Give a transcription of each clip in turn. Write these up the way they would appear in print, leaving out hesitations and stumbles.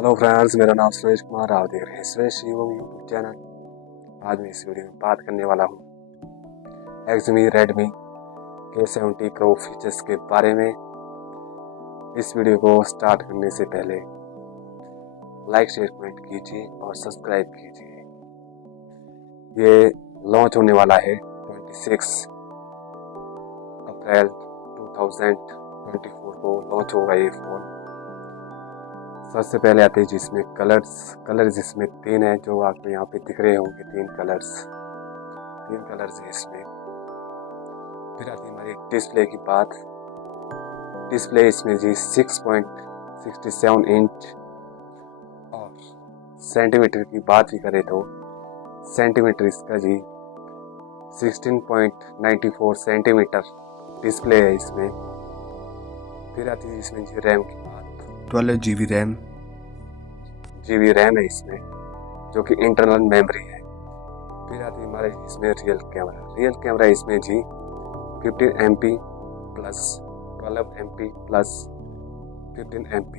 Hello friends, मेरा नाम सुरेश कुमार, आप देख रहे हैं सुरेश युगम यूट्यूब चैनल। आज मैं इस वीडियो में बात करने वाला हूँ Xiaomi Redmi K70Pro फीचर्स के बारे में। इस वीडियो को स्टार्ट करने से पहले लाइक शेयर कमेंट कीजिए और सब्सक्राइब कीजिए। ये लॉन्च होने वाला है 26 अप्रैल 2024 को लॉन्च होगा ये फ़ोन। सबसे पहले आते हैं जिसमें कलर्स जिसमें 3 है, जो आपको यहाँ पे दिख रहे होंगे। 3 कलर्स है इसमें। फिर आती है हमारी डिस्प्ले की बात। डिस्प्ले इसमें जी 6.67 इंच, और सेंटीमीटर की बात भी करें तो सेंटीमीटर इसका जी 16.94 सेंटीमीटर डिस्प्ले है इसमें। फिर आती है इसमें जी रैम की बात। 12GB रैम है इसमें, जो कि इंटरनल मेमोरी है। फिर आती है हमारे इसमें रियल कैमरा इसमें जी 15 MP plus 12 MP plus 15 MP।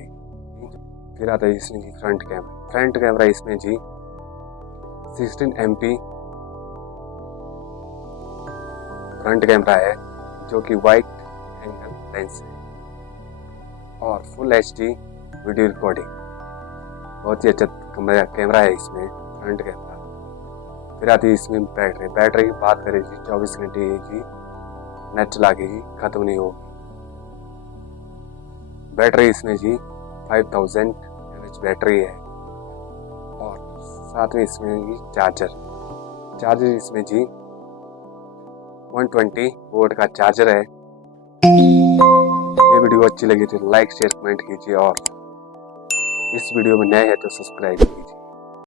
फिर आता है इसमें जी फ्रंट कैमरा इसमें जी 16 MP फ्रंट कैमरा है, जो कि वाइड एंगल लेंस है, और फुल HD वीडियो रिकॉर्डिंग। बहुत ही अच्छा कैमरा है इसमें फ्रंट कैमरा। फिर आती है इसमें बैटरी की बात करें जी 24 घंटे जी नेट चला के ही ख़त्म नहीं होगी। बैटरी इसमें जी 5000 mAh बैटरी है, और साथ में इसमें जी चार्जर इसमें जी 120 वोल्ट का चार्जर है। ये वीडियो अच्छी लगी तो लाइक शेयर कमेंट कीजिए, और इस वीडियो में नए हैं तो सब्सक्राइब कीजिए।